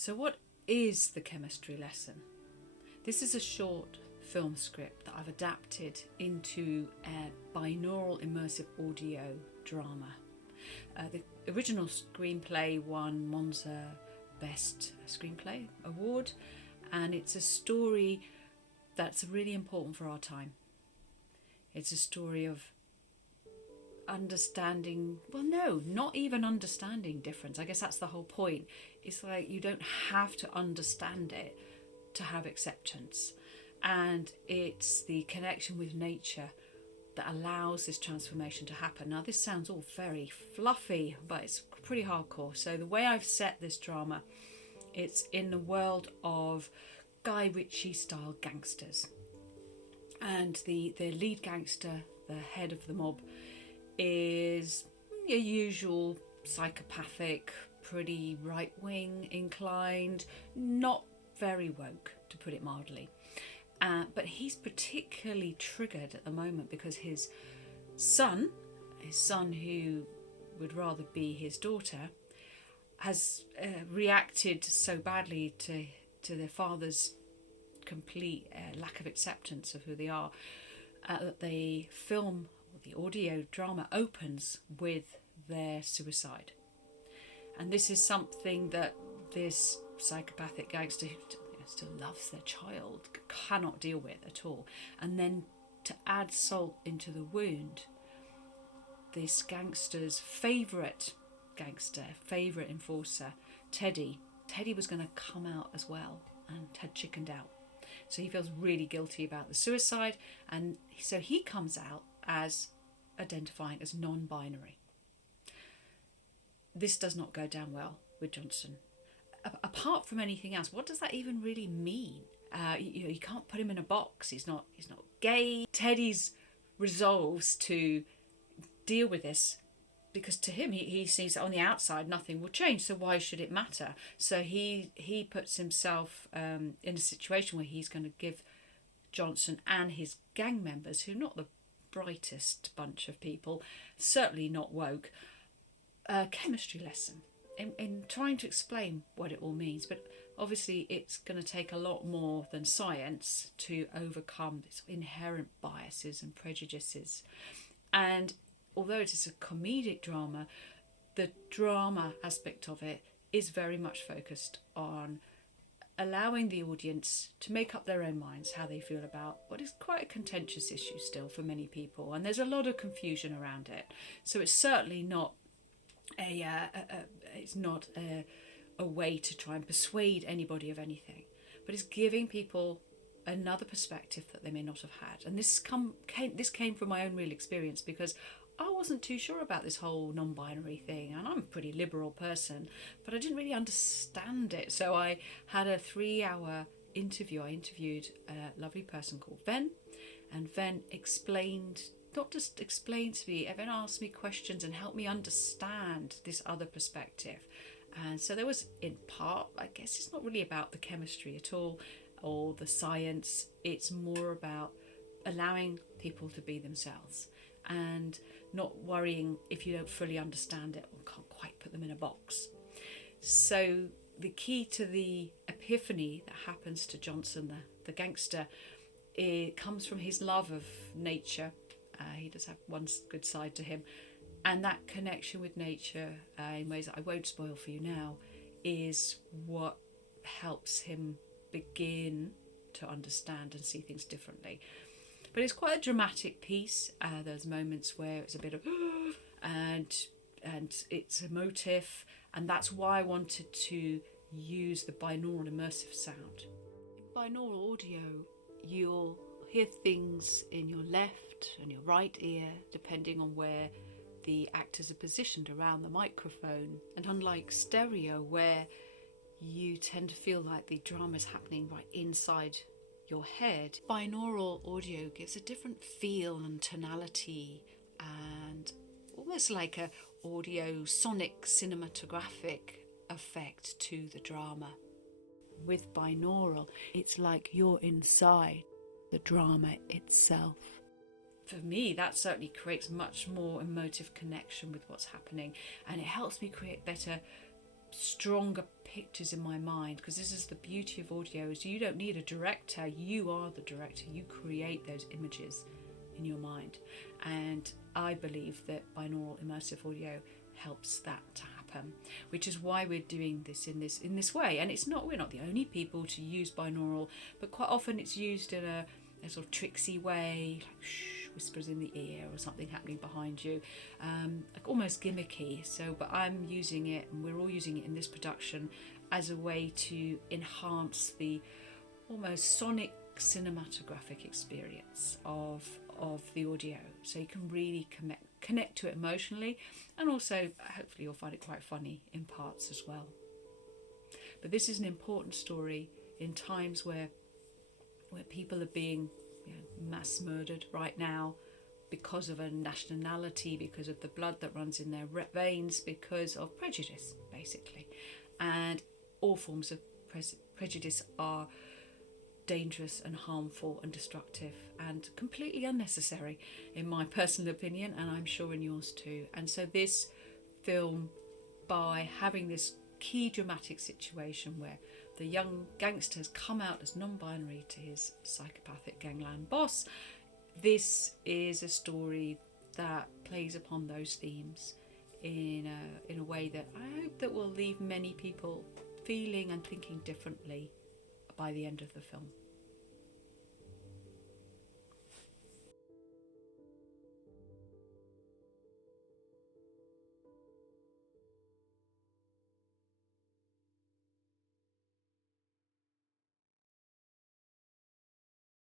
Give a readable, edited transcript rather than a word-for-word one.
So what is the chemistry lesson? This is a short film script that I've adapted into a binaural immersive audio drama. The original screenplay won Monza Best Screenplay Award, and it's a story that's really important for our time. It's a story of understanding, well, no, not even understanding difference. I guess that's the whole point. It's like you don't have to understand it to have acceptance. And it's the connection with nature that allows this transformation to happen. Now, this sounds all very fluffy, but it's pretty hardcore. So the way I've set this drama, it's in the world of Guy Ritchie style gangsters. And the lead gangster, the head of the mob, is your usual psychopathic, pretty right-wing inclined, not very woke, to put it mildly. But he's particularly triggered at the moment because his son who would rather be his daughter, has reacted so badly to their father's complete lack of acceptance of who they are, that the film, or the audio drama, opens with their suicide. And this is something that this psychopathic gangster, who still loves their child, cannot deal with at all. And then to add salt into the wound, this gangster's favourite enforcer, Teddy was going to come out as well, and had chickened out. So he feels really guilty about the suicide, and so he comes out as identifying as non-binary. This does not go down well with Johnson. Apart from anything else, what does that even really mean? You can't put him in a box. He's not gay. Teddy's resolves to deal with this because to him he sees that on the outside nothing will change, so why should it matter? So he puts himself in a situation where he's going to give Johnson and his gang members, who are not the brightest bunch of people, certainly not woke, a chemistry lesson in trying to explain what it all means. But obviously it's going to take a lot more than science to overcome its inherent biases and prejudices. And although it is a comedic drama, the drama aspect of it is very much focused on allowing the audience to make up their own minds how they feel about what is quite a contentious issue still for many people, and there's a lot of confusion around it. So it's certainly not a way to try and persuade anybody of anything, but it's giving people another perspective that they may not have had. And this came from my own real experience, because I wasn't too sure about this whole non-binary thing, and I'm a pretty liberal person, but I didn't really understand it. So I had a 3-hour interview. I interviewed a lovely person called Ven, and Ven not just explained to me, Ven asked me questions and helped me understand this other perspective. And so there was, in part, I guess it's not really about the chemistry at all or the science. It's more about allowing people to be themselves and not worrying if you don't fully understand it or can't quite put them in a box. So the key to the epiphany that happens to Johnson, the gangster, it comes from his love of nature. He does have one good side to him, and that connection with nature, in ways that I won't spoil for you now, is what helps him begin to understand and see things differently. But it's quite a dramatic piece. There's moments where it's a bit of and it's emotive, and that's why I wanted to use the binaural immersive sound. In binaural audio, you'll hear things in your left and your right ear, depending on where the actors are positioned around the microphone. And unlike stereo, where you tend to feel like the drama is happening right inside your head, binaural audio gives a different feel and tonality, and almost like a audio sonic cinematographic effect to the drama. With binaural, it's like you're inside the drama itself. For me, that certainly creates much more emotive connection with what's happening, and it helps me create better stronger pictures in my mind, because this is the beauty of audio, is you don't need a director, you are the director, you create those images in your mind. And I believe that binaural immersive audio helps that to happen, which is why we're doing this in this way. And we're not the only people to use binaural, but quite often it's used in a sort of tricksy way, like shh, whispers in the ear or something happening behind you, like almost gimmicky. But I'm using it, and we're all using it in this production, as a way to enhance the almost sonic cinematographic experience of the audio, so you can really connect to it emotionally, and also hopefully you'll find it quite funny in parts as well. But this is an important story in times where people are being mass murdered right now because of a nationality, because of the blood that runs in their veins, because of prejudice, basically. And all forms of prejudice are dangerous and harmful and destructive and completely unnecessary, in my personal opinion, and I'm sure in yours too. And so this film, by having this key dramatic situation where the young gangster has come out as non-binary to his psychopathic gangland boss, this is a story that plays upon those themes in a way that I hope that will leave many people feeling and thinking differently by the end of the film.